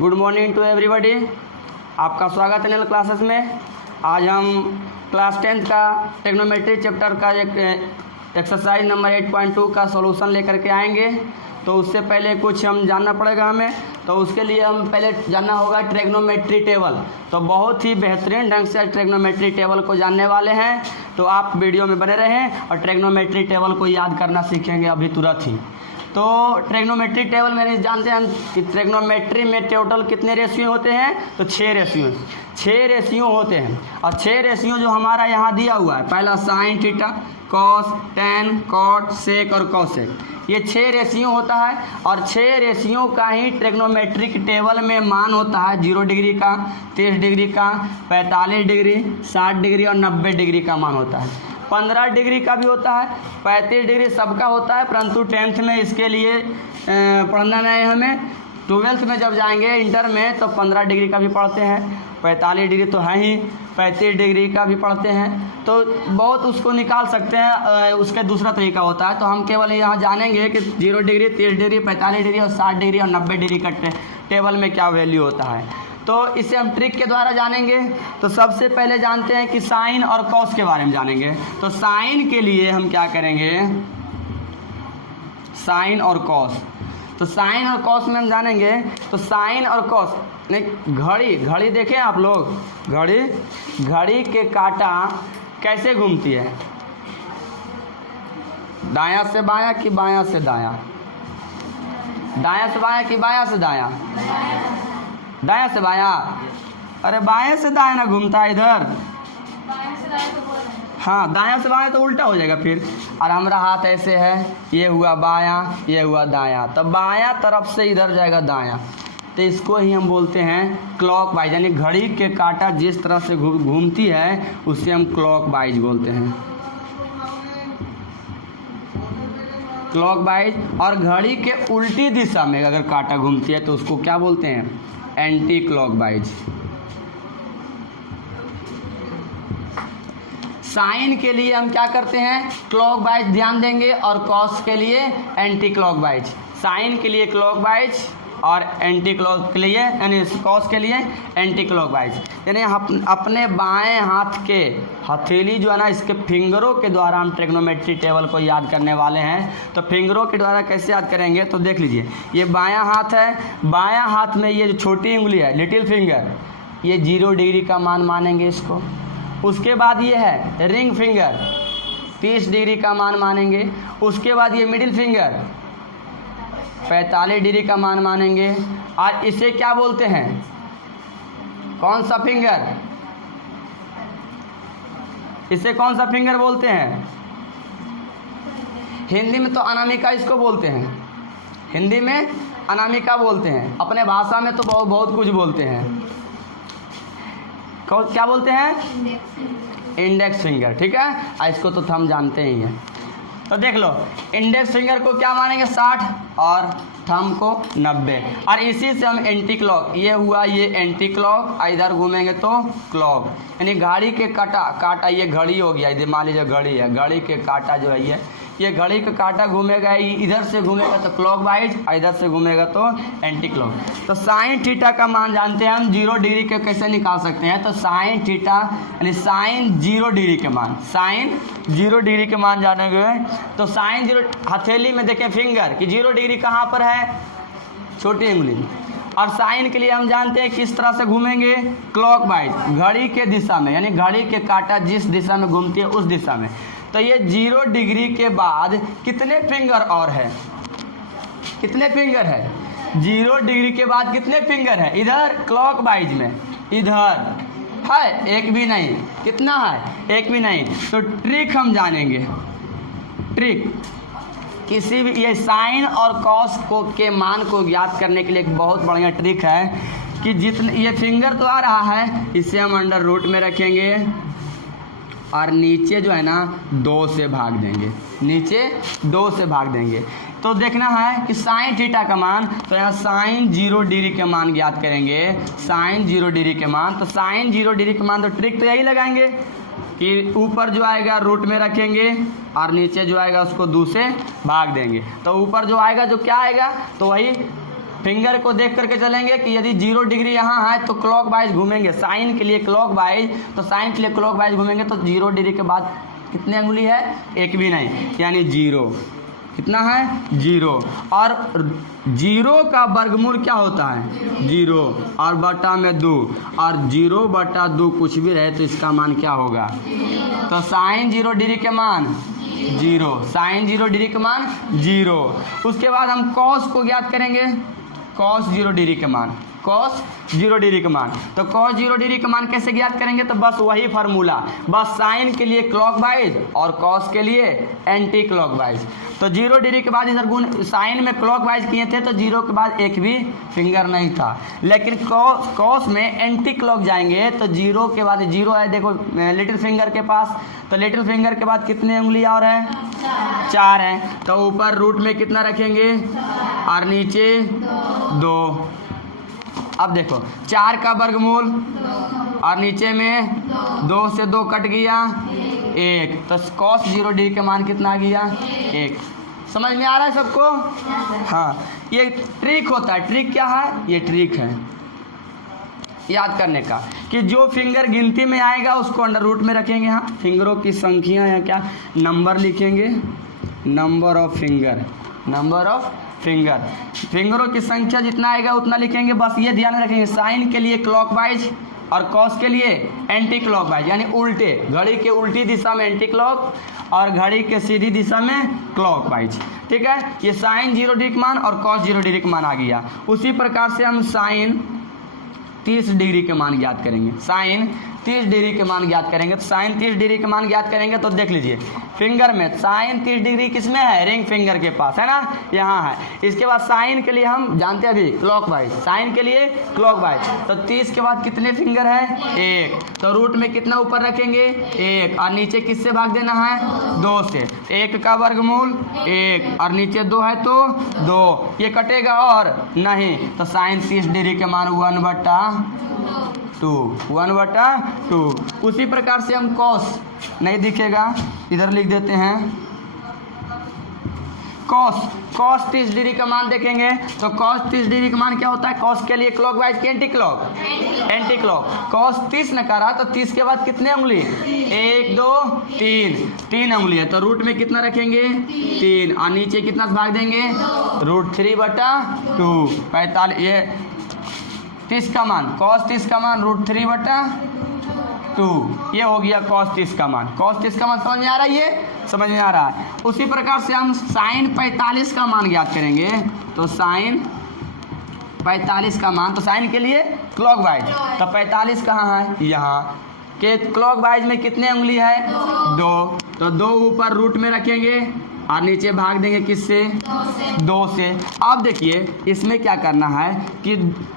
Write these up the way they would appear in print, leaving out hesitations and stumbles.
Good morning to everybody. आपका स्वागत है नल क्लासेस में। आज हम क्लास 10th का ट्रिग्नोमेट्री चैप्टर का एक एक्सरसाइज नंबर 8.2 का सॉल्यूशन लेकर के आएंगे। तो उससे पहले कुछ हम जानना पड़ेगा हमें, तो उसके लिए हम पहले जानना होगा ट्रिग्नोमेट्री टेबल। तो बहुत ही बेहतरीन ढंग से ट्रिग्नोमेट्री टेबल को जानने वाले हैं, तो आप वीडियो में बने रहें और ट्रिग्नोमेट्री टेबल को याद करना सीखेंगे अभी तुरंत ही। तो ट्रिग्नोमेट्री टेबल में जानते हैं हम कि ट्रिग्नोमेट्री में टोटल कितने रेशियो होते हैं, तो 6 रेशियो होते हैं। और 6 रेशियो जो हमारा यहाँ दिया हुआ है, पहला sine theta, cos, tan, cot, sec और कॉसेक, ये 6 रेशियो होता है। और 6 रेशियो का ही ट्रिग्नोमेट्रिक टेबल में मान होता है 0 डिग्री का, 30 डिग्री का, 45 डिग्री, 60 डिग्री और 90 डिग्री का मान होता है। 15 डिग्री का भी होता है, 35 डिग्री सबका होता है, परंतु 10th में इसके लिए पढ़ना नहीं है हमें। 12th में जब जाएंगे इंटर में तो 15 डिग्री का भी पढ़ते हैं, 45 डिग्री तो है ही, 35 डिग्री का भी पढ़ते हैं। तो बहुत उसको निकाल सकते हैं, उसका दूसरा तरीका होता है। तो हम केवल यहाँ जानेंगे कि 0 डिग्री, 30 डिग्री, 45 डिग्री और 60 डिग्री और 90 डिग्री का टेबल में क्या वैल्यू होता है। तो इसे हम ट्रिक के द्वारा जानेंगे। तो सबसे पहले जानते हैं कि साइन और कॉस के बारे में जानेंगे। तो साइन के लिए हम क्या करेंगे, साइन और कॉस। तो साइन और कॉस में हम जानेंगे। तो साइन और कॉस नहीं, घड़ी देखें आप लोग, घड़ी के कांटा कैसे घूमती है, दायां से बायां कि बायां से दायां, दायां से बायां कि बायां से दायां, दायां से बायां। अरे बाएं से दायां ना घूमता है इधर, हाँ दायां से बायां तो उल्टा हो जाएगा फिर। और हमारा हाथ ऐसे है, ये हुआ बायां, ये हुआ दायां, तो बायां तरफ से इधर जाएगा दायां। तो इसको ही हम बोलते हैं क्लॉक वाइज, यानी घड़ी के कांटा जिस तरह से घूमती है उसे हम क्लॉक वाइज बोलते हैं, क्लॉक वाइज। और घड़ी के उल्टी दिशा में अगर कांटा घूमती है तो उसको क्या बोलते हैं, एंटी क्लॉक वाइज। साइन के लिए हम क्या करते हैं, क्लॉक वाइज ध्यान देंगे, और कॉस के लिए एंटी क्लॉक वाइज। साइन के लिए क्लॉक वाइज और एंटी क्लॉक के लिए, यानी कॉस के लिए एंटी क्लॉक वाइज। यानी अपने बाएं हाथ के हथेली जो है ना, इसके फिंगरों के द्वारा हम ट्रिग्नोमेट्री टेबल को याद करने वाले हैं। तो फिंगरों के द्वारा कैसे याद करेंगे, तो देख लीजिए, ये बायां हाथ है, बायां हाथ में ये जो छोटी उंगली है, लिटिल फिंगर, ये 0 डिग्री का मान मानेंगे इसको। उसके बाद ये है रिंग फिंगर, 30 डिग्री का मान मानेंगे। उसके बाद ये मिडिल फिंगर 45 डिग्री का मान मानेंगे। और इसे क्या बोलते हैं, कौन सा फिंगर, इसे कौन सा फिंगर बोलते हैं, हिंदी में तो अनामिका इसको बोलते हैं, हिंदी में अनामिका बोलते हैं, अपने भाषा में तो बहुत कुछ बोलते हैं। क्या बोलते हैं, इंडेक्स फिंगर, ठीक है। इसको तो हम जानते ही हैं। तो देख लो, इंडेक्स फिंगर को क्या मानेंगे 60 और थंब को 90। और इसी से हम एंटी क्लॉक, ये हुआ ये एंटी क्लॉक, इधर घूमेंगे तो क्लॉक, यानी घड़ी के काटा ये घड़ी हो गया, इधर मान लीजिए घड़ी है, घड़ी के काटा जो है ये घड़ी का काटा घूमेगा, इधर से घूमेगा तो क्लॉक वाइज, इधर से घूमेगा तो एंटी क्लॉक। तो साइन थीटा का मान जानते हैं हम 0 डिग्री के कैसे निकाल सकते हैं। तो साइन थीटा यानी साइन 0 डिग्री के मान, साइन 0 डिग्री के मान जानेंगे। तो साइन 0, हथेली में देखें फिंगर कि 0 डिग्री कहाँ पर है, छोटी उंगली। और साइन के लिए हम जानते हैं किस तरह से घूमेंगे, क्लॉक वाइज, घड़ी के दिशा में, यानी घड़ी के कांटा जिस दिशा में घूमती है उस दिशा में। तो ये 0 डिग्री के बाद कितने फिंगर और है, कितने फिंगर है, 0 डिग्री के बाद कितने फिंगर है, इधर क्लॉक वाइज में, इधर है एक भी नहीं, कितना है, एक भी नहीं। तो ट्रिक हम जानेंगे, ट्रिक किसी भी, ये साइन और कॉस को के मान को ज्ञात करने के लिए एक बहुत बढ़िया ट्रिक है कि जितने ये फिंगर तो आ रहा है, इसे हम अंडर रूट में रखेंगे और नीचे जो है ना 2 से भाग देंगे, नीचे 2 से भाग देंगे। तो देखना है कि साइन थीटा का मान, तो यहाँ साइन 0 डिग्री के मान ज्ञात करेंगे, साइन 0 डिग्री के मान। तो साइन 0 डिग्री के मान, तो ट्रिक तो यही लगाएंगे कि ऊपर जो आएगा रूट में रखेंगे और नीचे जो आएगा उसको 2 से भाग देंगे। तो ऊपर जो आएगा, जो क्या आएगा, तो वही फिंगर को देख करके चलेंगे कि यदि 0 डिग्री यहाँ है तो क्लॉक वाइज घूमेंगे, साइन के लिए क्लॉक वाइज, तो साइन के लिए क्लॉक वाइज घूमेंगे तो 0 डिग्री के बाद कितने अंगुली है, एक भी नहीं, यानी 0। कितना है, 0। और 0 का वर्गमूल क्या होता है, 0 और बटा में 2, और 0/2 कुछ भी रहे तो इसका मान क्या होगा, तो साइन 0 डिग्री के मान 0, साइन 0 डिग्री के मान 0। उसके बाद हम कॉस को ज्ञात करेंगे, कॉस 0 डिग्री के मान, कॉस 0 डिग्री का मान, तो कॉस 0 डिग्री का मान कैसे ज्ञात करेंगे, तो बस वही फार्मूला, बस साइन के लिए क्लॉकवाइज और कॉस के लिए एंटी क्लॉकवाइज। तो 0 डिग्री के बाद इधर गुण साइन में क्लॉकवाइज किए थे तो 0 के बाद एक भी फिंगर नहीं था, लेकिन कॉस में एंटी क्लॉक जाएंगे तो 0 के बाद 0 है, देखो लिटिल फिंगर के पास, तो लिटिल फिंगर के बाद कितने उंगली और है, 4 है, तो ऊपर रूट में कितना रखेंगे और नीचे 2। अब देखो 4 का वर्गमूल और नीचे में 2 से 2 कट गया 1, तो कॉस 0 डिग्री का मान कितना आ गया, 1। समझ में आ रहा है सबको, हाँ। ये ट्रिक होता है, ट्रिक क्या है, ये ट्रिक है याद करने का कि जो फिंगर गिनती में आएगा उसको अंडर रूट में रखेंगे, हाँ फिंगरों की संख्या या क्या नंबर लिखेंगे, number of finger, number of finger, फिंगरों की संख्या जितना आएगा उतना लिखेंगे। बस ये ध्यान रखेंगे साइन के लिए क्लॉकवाइज और कॉस के लिए एंटी क्लॉकवाइज, यानी उल्टे, घड़ी के उल्टी दिशा में एंटी क्लॉक और घड़ी के सीधी दिशा में क्लॉकवाइज, ठीक है। ये साइन 0 डिग्री का मान और कॉस 0 डिग्री का मान आ गया। उसी प्रकार से हम साइन 30 डिग्री के मान ज्ञात करेंगे, साइन 30 डिग्री के मान ज्ञात करेंगे। तो साइन 30 डिग्री के मान ज्ञात करेंगे तो देख लीजिए फिंगर में साइन 30 डिग्री किसमें है, रिंग फिंगर के पास है ना, यहाँ है। इसके बाद साइन के लिए हम जानते हैं अभी क्लॉकवाइज, साइन के लिए क्लॉकवाइज, तो 30 के बाद कितने फिंगर है, 1, तो रूट में कितना ऊपर रखेंगे 1 और नीचे किससे भाग देना है, 2 से, 1 का वर्गमूल 1 और नीचे 2 है तो 2, ये कटेगा और नहीं, तो साइन 30 डिग्री के मान 1/2। उसी प्रकार से हम कॉस, नहीं दिखेगा इधर लिख देते हैं, कॉस 30 डिग्री का मान देखेंगे तो कॉस 30 डिग्री का मान क्या होता है, कॉस के लिए क्लॉकवाइज के anti clock, anti clock. Cos 30 न करा तो 30 के बाद कितने उंगली, 1 2 3 उंगली है, तो रूट में कितना रखेंगे 3 और नीचे कितना भाग देंगे √3/2, 45। ये 30 का मान, cos 30 का मान √3/2, ये हो गया cos 30 का मान। cos 30 का मान समझ में आ रहा है, ये समझ में आ रहा है। उसी प्रकार से हम साइन 45 का मान ज्ञात करेंगे, तो साइन 45 का मान, तो साइन के लिए क्लॉकवाइज, तो 45 कहाँ है, यहाँ के क्लॉकवाइज में कितने उंगली है, 2, तो 2 ऊपर रूट में रखेंगे और नीचे भाग देंगे किससे, 2 से। अब देखिए इसमें क्या करना है कि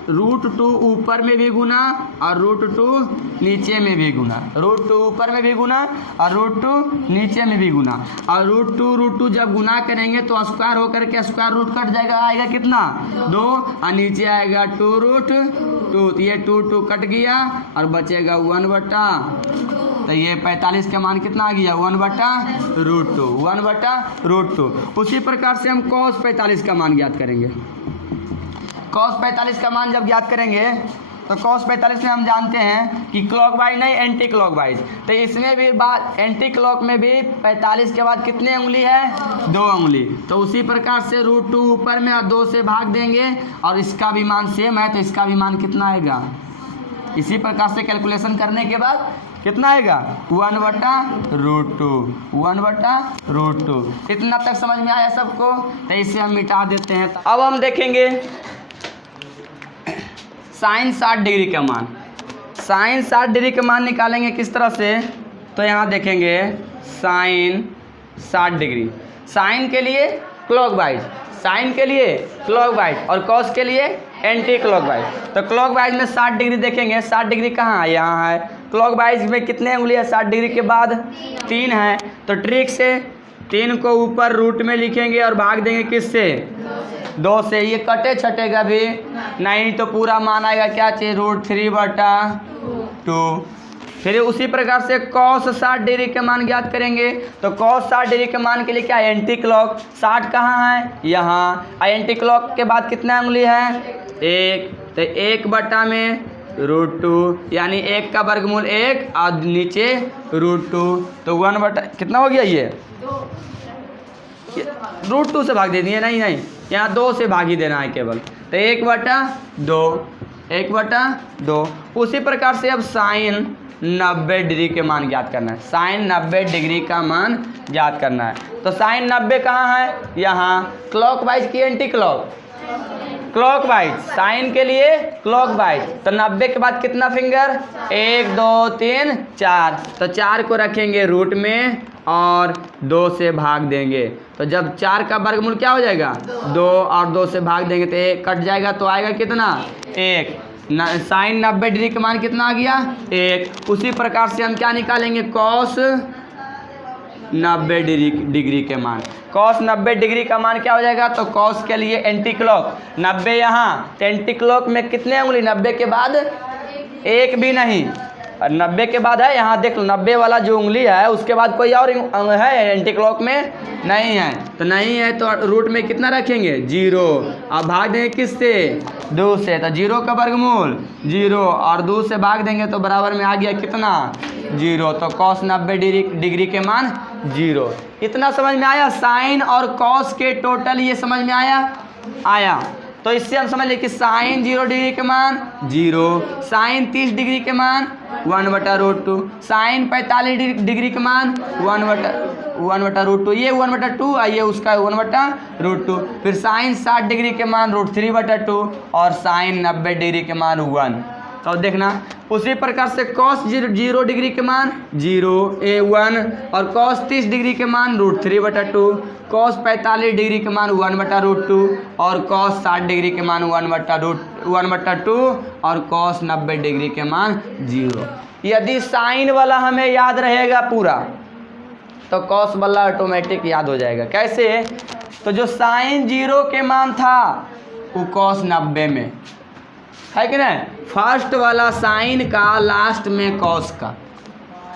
√2 ऊपर में भी गुना और √2 नीचे में भी गुना, √2 ऊपर में भी गुना और √2 नीचे में भी गुना, और √2 जब गुना करेंगे तो स्क्वायर होकर के स्क्वायर रूट कट जाएगा, आएगा कितना 2 और नीचे आएगा 2√2, ये 2 कट गया और बचेगा 1/, तो ये 45 का मान कितना आ गया 1/√2। उसी प्रकार से हम cos 45 का मान ज्ञात करेंगे। cos 45 का मान जब ज्ञात करेंगे तो cos 45 में हम जानते हैं कि क्लॉकवाइज नहीं एंटी क्लॉकवाइज, तो इसमें भी बात एंटी क्लॉक में भी 45 के बाद कितने उंगली है, 2 उंगली, तो उसी प्रकार से √2 ऊपर में और 2 से भाग देंगे और इसका भी मान सेम है, तो इसका भी मान कितना आएगा, इसी प्रकार से कैलकुलेशन करने के बाद कितना आएगा 1/√2। इतना तक समझ में आया सबको, तो इसे हम मिटा देते हैं। अब हम देखेंगे साइन 60 डिग्री का मान, साइन 60 डिग्री का मान निकालेंगे किस तरह से, तो यहाँ देखेंगे साइन 60 डिग्री, साइन के लिए क्लॉकवाइज, साइन के लिए क्लॉकवाइज और कॉस के लिए एंटी क्लॉकवाइज। तो क्लॉकवाइज में 60 डिग्री देखेंगे, 60 डिग्री कहाँ है, यहाँ है। क्लॉकवाइज में कितने उंगली है 60 डिग्री के बाद 3 है, तो ट्रिक से 3 को ऊपर रूट में लिखेंगे और भाग देंगे किससे, 2 से। ये कटे छटेगा भी नहीं, तो पूरा मान आएगा क्या चाहिए √3/2। फिर उसी प्रकार से cos 60 डिग्री के मान ज्ञात करेंगे। तो cos 60 डिग्री के मान के लिए क्या है, एंटी क्लॉक। 60 कहाँ है, यहाँ। एंटी क्लॉक के बाद कितना उंगली है, 1। तो 1 में √2 यानी 1 का वर्गमूल 1 और नीचे √2। तो 1 कितना हो गया, ये √2 से भाग दे दिए, नहीं यहाँ 2 से भाग ही देना है केवल। तो 1/2। उसी प्रकार से अब साइन 90 डिग्री के मान ज्ञात करना है। साइन 90 डिग्री का मान ज्ञात करना है। तो साइन 90 कहाँ है, यहाँ। क्लॉकवाइज की एंटी क्लॉक, क्लॉकवाइज। साइन के लिए क्लॉकवाइज। तो 90 के बाद कितना फिंगर, 1 2 3 4। तो 4 को रखेंगे रूट में और 2 से भाग देंगे। तो जब 4 का वर्गमूल क्या हो जाएगा, 2 और 2 से भाग देंगे तो 1 कट जाएगा। तो आएगा कितना, 1। साइन 90 डिग्री का मान कितना आ गया, 1। उसी प्रकार से हम क्या निकालेंगे, कॉस 90 डिग्री के मान। कॉस 90 डिग्री का मान क्या हो जाएगा, तो कॉस के लिए एंटी क्लॉक 90 यहाँ। तो एंटी क्लॉक में कितने उंगली, 90 के बाद 1 भी नहीं, और 90 के बाद है यहाँ देख लो, 90 वाला जो उंगली है उसके बाद कोई और है एंटी क्लॉक में, नहीं है। तो नहीं है तो रूट में कितना रखेंगे, 0। अब भाग देंगे किससे, 2 से। तो 0 का वर्गमूल 0 और 2 से भाग देंगे तो बराबर में आ गया कितना, 0। तो कॉस 90 डिग्री के मान 0। इतना समझ में आया। साइन और कॉस के टोटल ये समझ में आया। तो इससे हम समझ लें कि साइन 0 डिग्री के मान 0, साइन 30 डिग्री के मान 1/√2, साइन 45 डिग्री के मान 1/√2, ये 1/2 और ये उसका 1/√2। फिर साइन 60 डिग्री के मान √3/2 और साइन 90 डिग्री के मान 1। तो देखना उसी प्रकार से कॉस 0 डिग्री के मान 1 और कॉस 30 डिग्री के मान √3/2, कॉस 45 डिग्री के मान 1/√2 और कॉस 60 डिग्री के मान 1/2 और कॉस 90 डिग्री के मान 0। यदि साइन वाला हमें याद रहेगा पूरा तो कॉस वाला ऑटोमेटिक याद हो जाएगा। कैसे, तो जो साइन 0 के मान था वो कॉस 90 में है कि नहीं, फर्स्ट वाला साइन का लास्ट में कॉस का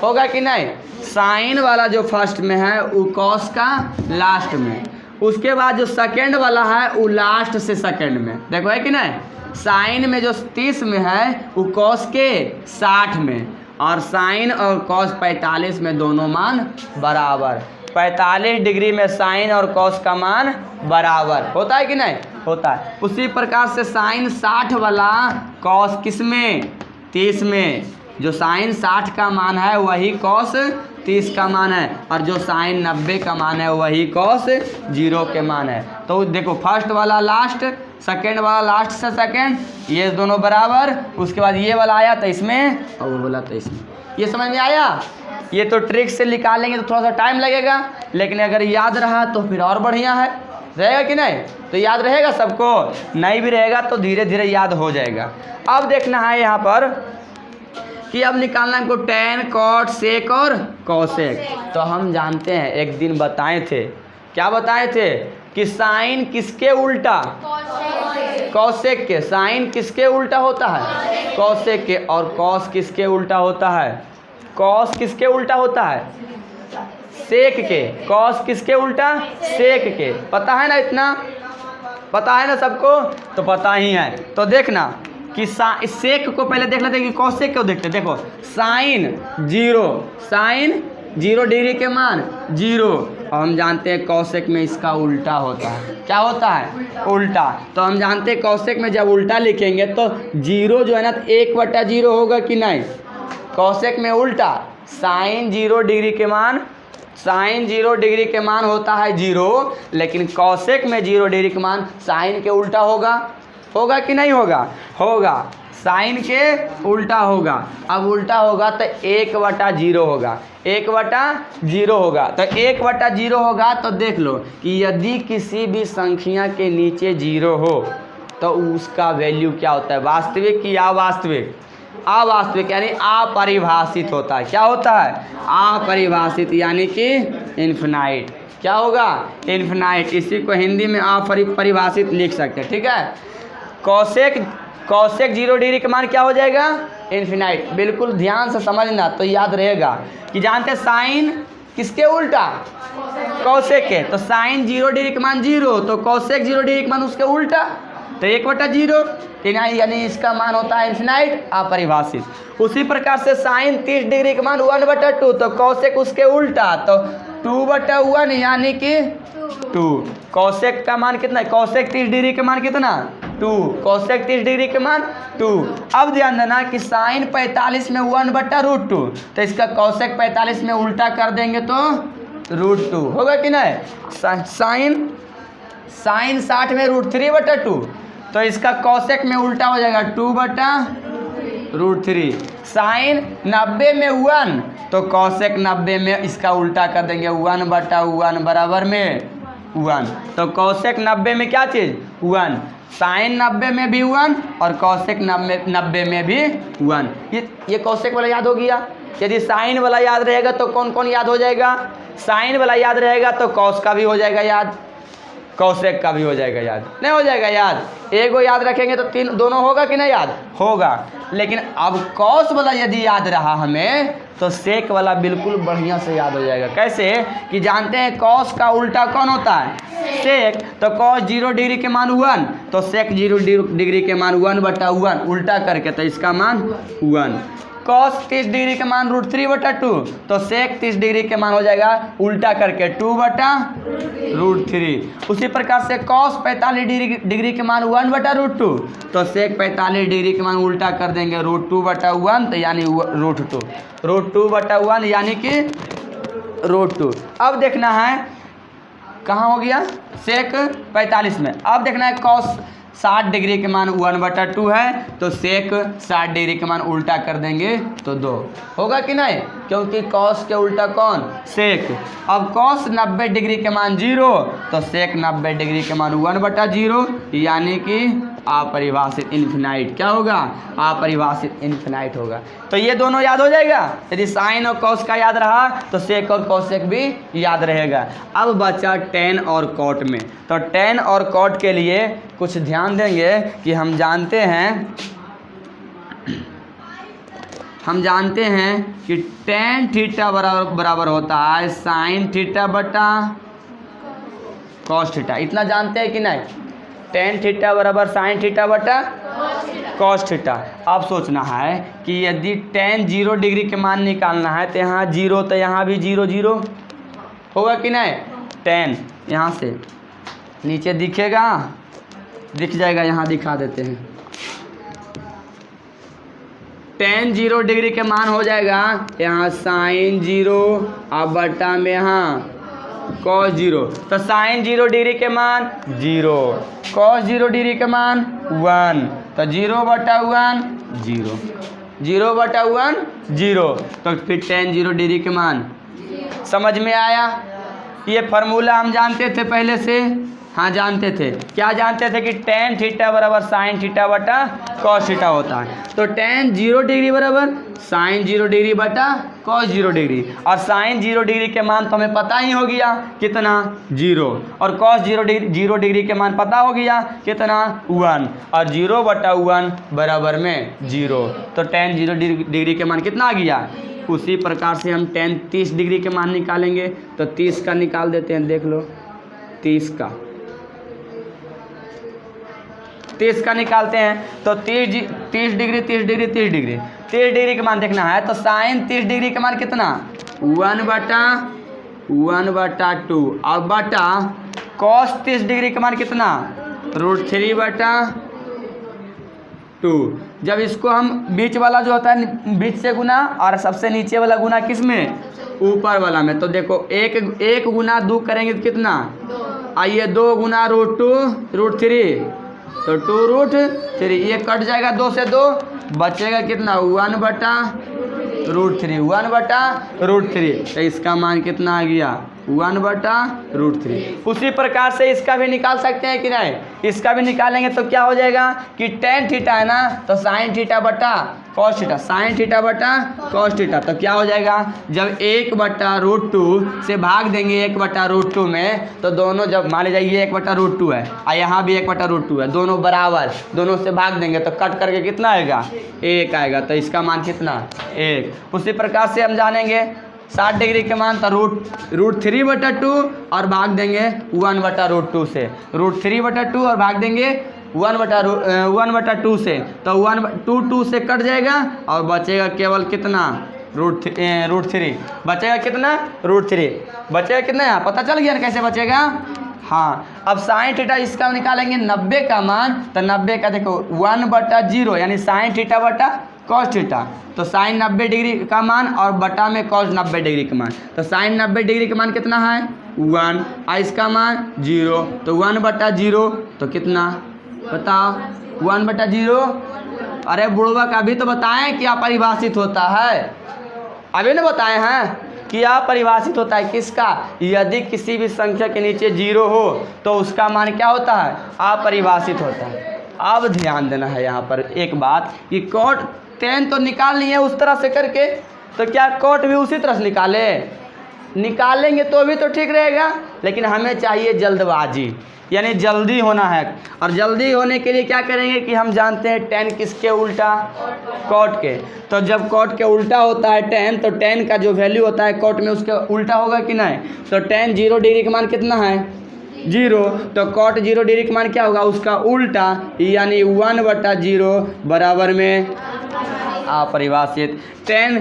होगा कि नहीं। साइन वाला जो फर्स्ट में है वो कॉस का लास्ट में, उसके बाद जो सेकंड वाला है वो लास्ट से सेकंड में, देखो है कि नहीं। साइन में जो 30 में है वो कॉस के 60 में, और साइन और कॉस 45 में दोनों मान बराबर। 45 डिग्री में साइन और कॉस का मान बराबर होता है कि नहीं, होता है। उसी प्रकार से साइन 60 वाला कॉस किस में, 30 में। जो साइन 60 का मान है वही कॉस 30 का मान है, और जो साइन 90 का मान है वही कॉस 0 के मान है। तो देखो फर्स्ट वाला लास्ट, सेकेंड वाला लास्ट से सेकेंड, ये दोनों बराबर। उसके बाद ये वाला आया तो इसमें और वो बोला तो इसमें। ये समझ में आया। ये तो ट्रिक से निकालेंगे तो थोड़ा सा टाइम लगेगा, लेकिन अगर याद रहा तो फिर और बढ़िया है, रहेगा कि नहीं। तो याद रहेगा सबको, नहीं भी रहेगा तो धीरे धीरे याद हो जाएगा। अब देखना है यहाँ पर कि अब निकालना है हमको tan, cot, sec और cosec। तो हम जानते हैं एक दिन बताए थे, क्या बताए थे कि साइन किसके उल्टा, cosec के। साइन किसके उल्टा होता है, cosec के। और cos किसके उल्टा होता है, cos किसके उल्टा होता है, सेक के। cos किसके उल्टा, सेक के। पता है ना, इतना पता है ना सबको, तो पता ही है। तो देखना कि सेक को पहले देख लेते हैं कि कॉसेक क्यों देखते हैं। देखो साइन 0 डिग्री के मान 0, और हम जानते हैं कॉसेक में इसका उल्टा होता है। क्या होता है, उल्टा। तो हम जानते हैं कॉसेक में जब उल्टा लिखेंगे तो 0 जो है ना 1/0 होगा कि नहीं। कॉसेक में उल्टा साइन 0 डिग्री के मान, साइन 0 डिग्री के मान होता है 0, लेकिन कॉसेक में 0 डिग्री के मान साइन के उल्टा होगा कि नहीं होगा, होगा। साइन के उल्टा होगा। अब उल्टा होगा तो 1/0 होगा, 1/0 होगा। तो 1/0 होगा तो देख लो कि यदि किसी भी संख्या के नीचे 0 हो तो उसका वैल्यू क्या होता है, वास्तविक या अवास्तविक। अवास्तविक यानी अपरिभाषित होता है। क्या होता है, अपरिभाषित यानी कि इन्फिनाइट। क्या होगा, इन्फिनाइट। इसी को हिंदी में अपरिभाषित लिख सकते हैं, ठीक है। कॉसेक कॉसेक 0 डिग्री का मान क्या हो जाएगा? इन्फिनाइट। बिल्कुल ध्यान से समझना तो याद रहेगा कि जानते हैं साइन किसके उल्टा? कॉसेक के। तो साइन 0 डिग्री का मान 0, तो कॉसेक 0 डिग्री का मान उसके उल्टा, तो 1/0, यानी इसका मान होता है इन्फिनाइट, अपरिभाषित। उसी प्रकार से साइन 30 डिग्री का मान 1/2, तो कॉसेक उसके उल्टा, तो 2/1 यानी कि 2। कॉसेक का मान कितना है? कॉसेक 30 डिग्री का मान कितना? 2। कॉसेक 30 डिग्री का मान 2। अब ध्यान देना कि साइन 45 में 1/√2, तो इसका कॉसेक 45 में उल्टा कर देंगे तो √2 होगा कि नहीं? साइन 60 में √3/2, तो इसका कॉसेक में उल्टा हो जाएगा 2/√3। साइन 90 में 1, तो कॉसेक 90 में इसका उल्टा कर देंगे 1/1 बराबर में 1। तो कॉसेक 90 में क्या चीज़? 1। साइन 90 में भी 1 और कॉसेक 90 में भी 1। ये कॉसेक वाला याद हो गया। यदि साइन वाला याद रहेगा तो कौन कौन याद हो जाएगा? साइन वाला याद रहेगा तो कॉस का भी हो जाएगा याद, कॉसेक का भी हो जाएगा याद। नहीं हो जाएगा याद? एगो याद रखेंगे तो तीन दोनों होगा कि नहीं याद? होगा। लेकिन अब कॉस वाला यदि याद रहा हमें तो सेक वाला बिल्कुल बढ़िया से याद हो जाएगा। कैसे कि जानते हैं कॉस का उल्टा कौन होता है? सेक। तो कॉस 0 डिग्री के मान 1, तो सेक 0 डिग्री के मान 1/1 उल्टा करके, तो इसका मान 1। कॉस 30 डिग्री के मान √3/2, तो सेक 30 डिग्री के मान हो जाएगा उल्टा करके 2/√3। उसी प्रकार से कॉस 45 डिग्री के मान 1/√2, तो सेक 45 डिग्री के मान उल्टा कर देंगे √2/1, तो यानी √2। √2/1 यानी कि √2। अब देखना है कहाँ हो गया? सेक 45 में। अब देखना है कॉस 60 डिग्री के मान 1/2 है, तो सेक 60 डिग्री के मान उल्टा कर देंगे तो 2 होगा कि नहीं? क्योंकि कॉस के उल्टा कौन? सेक। अब कॉस 90 डिग्री के मान 0, तो सेक 90 डिग्री के मान 1/0 यानी कि अपरिभाषित इन्फिनाइट। क्या होगा? अपरिभाषित इन्फिनाइट होगा। तो ये दोनों याद हो जाएगा। यदि साइन और कॉस का याद रहा तो सेक और कॉसेक भी याद रहेगा। अब बचा टेन और कॉट में। तो टेन और कॉट के लिए कुछ ध्यान देंगे कि हम जानते हैं कि टेन थीटा बराबर होता है साइन थीटा बटा कॉस थीटा। इतना जानते हैं कि नहीं? टेन थीटा बराबर साइन थीटा बटा कॉस थीटा। अब सोचना है कि यदि टेन 0 डिग्री के मान निकालना है तो यहाँ 0, तो यहाँ भी 0 0 होगा कि नहीं? टेन यहाँ से नीचे दिखेगा, दिख जाएगा, यहाँ दिखा देते हैं। टेन 0 डिग्री के मान हो जाएगा यहाँ साइन 0 और बटा में यहाँ कॉस 0। तो साइन 0 डिग्री के मान 0, कॉस 0 डिग्री के मान 1, तो 0/1 0, 0/1 0। तो फिर टेन 0 डिग्री के मान समझ में आया? ये फार्मूला हम जानते थे पहले से। हाँ जानते थे। क्या जानते थे कि टेन थीटा बराबर साइन थीटा बटा कॉस थीटा होता है। तो टेन 0 डिग्री बराबर साइन 0 डिग्री बटा कॉस 0 डिग्री, और साइन 0 डिग्री के मान तो हमें पता ही हो गया कितना? 0। और कॉस 0 डिग्री के मान पता हो गया कितना? 1। और 0/1 बराबर में 0। तो टेन 0 डिग्री के मान कितना आ गया? उसी प्रकार से हम टेन 30 डिग्री के मान निकालेंगे। तो 30 का निकाल देते हैं, देख लो 30 का निकालते हैं। तो 30 डिग्री के मान देखना है। तो साइन 30 डिग्री के मान कितना? 1/2। अब बटा कॉस 30 डिग्री के मान कितना? √3/2। जब इसको हम बीच वाला जो होता है बीच से गुना, और सबसे नीचे वाला गुना किस में? ऊपर वाला में। तो देखो एक गुना 2 करेंगे तो कितना? आइए 2 गुना √2/3, तो 2√3। ये कट जाएगा 2 से 2, बचेगा कितना? 1/√3। 1/√3। तो इसका मान कितना आ गया? 1/√3। उसी प्रकार से इसका भी निकाल सकते हैं कि नहीं, इसका भी निकालेंगे तो क्या हो जाएगा कि tan थीटा है ना, तो sin थीटा बटा cos थीटा, sin थीटा बटा cos थीटा, तो क्या हो जाएगा जब 1/√2 से भाग देंगे 1/√2 में, तो दोनों जब मान लीजिए ये 1/√2 है और यहाँ भी 1/√2 है, दोनों बराबर, दोनों से भाग देंगे तो कट करके कितना आएगा 1 आएगा, तो इसका मान कितना 1। उसी प्रकार से हम जानेंगे 60 डिग्री के मान तो √3/2 और भाग देंगे 1/√2 से, √3/2 और भाग देंगे 1/2 से, तो 2 से कट जाएगा और बचेगा केवल कितना √3 बचेगा, कितना √3 बचेगा, कितना यहाँ पता चल गया ना कैसे बचेगा। हाँ, अब sin थीटा इसका निकालेंगे 90 का मान, तो 90 का देखो 1/0 यानी sin थीटा बटा cos थीटा, तो sin 90 डिग्री का मान और बटा में cos 90 डिग्री का मान, तो sin 90 डिग्री का मान कितना है 1 और इसका मान 0, तो 1/0 तो कितना बताओ 1/0। अरे बुढ़वा का भी तो बताएं क्या परिभाषित होता है, अभी ना बताए हैं क्या परिभाषित होता है किसका, यदि किसी भी संख्या के नीचे 0 हो तो उसका मान क्या होता है अपरिभाषित होता है। अब ध्यान देना है यहाँ पर एक बात कि cot tan तो निकाल लिए उस तरह से करके, तो क्या cot भी उसी तरह से निकालेंगे तो भी तो ठीक रहेगा, लेकिन हमें चाहिए जल्दबाजी, यानी जल्दी होना है, और जल्दी होने के लिए क्या करेंगे कि हम जानते हैं tan किसके उल्टा cot के, तो जब cot के उल्टा होता है tan, तो tan का जो वैल्यू होता है cot में उसके उल्टा होगा कि नहीं, तो tan 0 डिग्री का मान कितना है 0, तो cot 0 डिग्री का मान क्या होगा उसका उल्टा, यानी 1/0 बराबर में अपरिभाषित। tan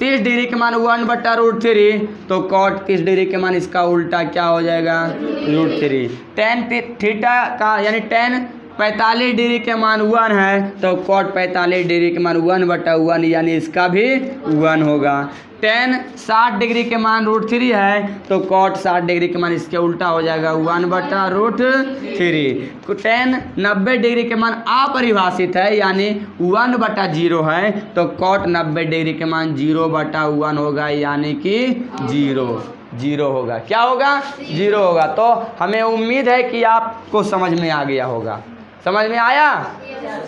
30 डिग्री के मान 1/√3, तो cot 30 डिग्री के मान इसका उल्टा क्या हो जाएगा √3। tan थीटा का यानी tan 45 डिग्री के मान 1 है, तो cot 45 डिग्री के मान 1/1 यानी इसका भी 1 होगा। tan 60 डिग्री के मान √3 है, तो cot 60 डिग्री के मान इसके उल्टा हो जाएगा 1/√3। tan 90 डिग्री के मान अपरिभाषित है यानी 1/0 है, तो cot 90 डिग्री के मान 0/1 होगा यानी कि 0 होगा। क्या होगा 0 होगा। तो हमें उम्मीद है कि आपको समझ में आ गया होगा, समझ में आया,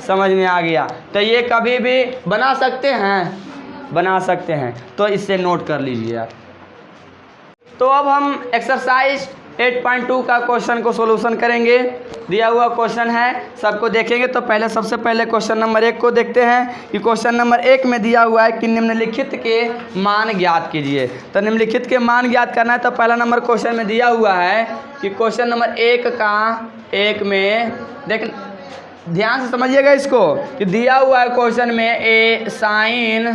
समझ में आ गया। तो ये कभी भी बना सकते हैं, तो इससे नोट कर लीजिए आप। तो अब हम एक्सरसाइज 8.2 का क्वेश्चन को सॉल्यूशन करेंगे। दिया हुआ क्वेश्चन है, सबको देखेंगे। तो सबसे पहले क्वेश्चन नंबर 1 को देखते हैं कि क्वेश्चन नंबर 1 में दिया हुआ है कि निम्नलिखित के मान ज्ञात कीजिए। तो निम्नलिखित के मान ज्ञात करना है, तो पहला नंबर क्वेश्चन में दिया हुआ है कि क्वेश्चन नंबर 1 में देख ध्यान से समझिएगा इसको, कि दिया हुआ है क्वेश्चन में sin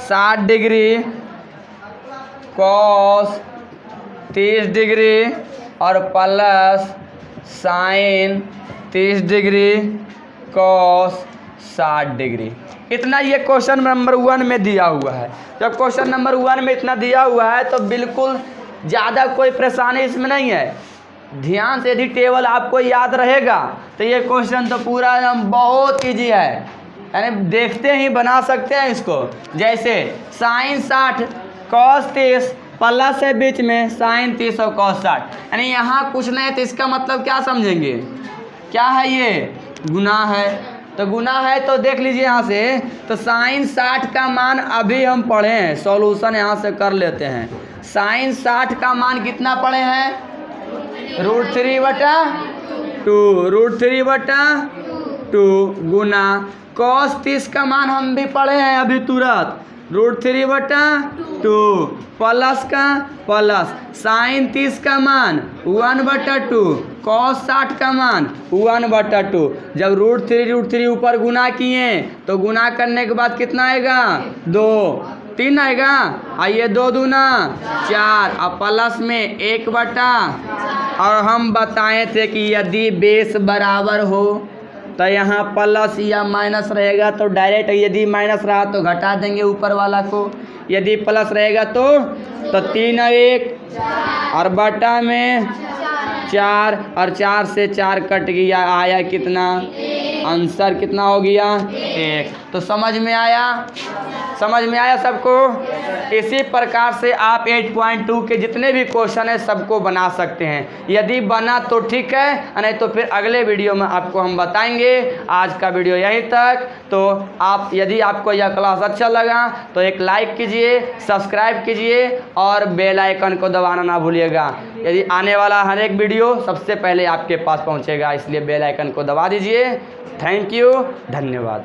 60 डिग्री cos 30 डिग्री और plus sin 30 degree cos 60 degree, इतना ये क्वेश्चन नंबर 1 में दिया हुआ है। जब क्वेश्चन नंबर 1 में इतना दिया हुआ है तो बिल्कुल ज़्यादा कोई परेशानी इसमें नहीं है। ध्यान से यदि टेबल आपको याद रहेगा तो ये क्वेश्चन तो पूरा एकदम बहुत ईजी है, यानी देखते ही बना सकते हैं इसको। जैसे sin 60 cos 30 प्लस है बीच में sin 30 और cos 60, यानी यहाँ कुछ नहीं है तो इसका मतलब क्या समझेंगे, क्या है ये गुना है। तो गुना है तो देख लीजिए यहाँ से, तो sin 60 का मान अभी हम पढ़े हैं, सॉल्यूशन यहाँ से कर लेते हैं। sin 60 का मान कितना पढ़े हैं √3/2 गुना cos 30 का मान हम भी पढ़े हैं अभी तुरंत √3/2 प्लस sin 30 का मान 1/2 cos 60 का मान 1/2। जब √3 ऊपर गुना किए तो गुना करने के बाद कितना आएगा 2 3 आएगा, आइए 2 दूना 4 और प्लस में 1/, और हम बताए थे कि यदि बेस बराबर हो तो यहाँ प्लस या माइनस रहेगा, तो डायरेक्ट यदि माइनस रहा तो घटा देंगे ऊपर वाला को, यदि प्लस रहेगा तो 3 और 1 और बटा में 4 और 4 से 4 कट गया, आया कितना आंसर कितना हो गया 1। तो समझ में आया, समझ में आया सबको। इसी प्रकार से आप 8.2 के जितने भी क्वेश्चन है सबको बना सकते हैं। यदि बना तो ठीक है, नहीं तो फिर अगले वीडियो में आपको हम बताएंगे। आज का वीडियो यहीं तक। तो आप यदि आपको यह क्लास अच्छा लगा तो एक लाइक कीजिए, सब्सक्राइब कीजिए और बेल आइकन को दबाना ना भूलिएगा। यदि आने वाला हर एक वीडियो सबसे पहले आपके पास पहुंचेगा, इसलिए बेल आइकन को दबा दीजिए। थैंक यू, धन्यवाद।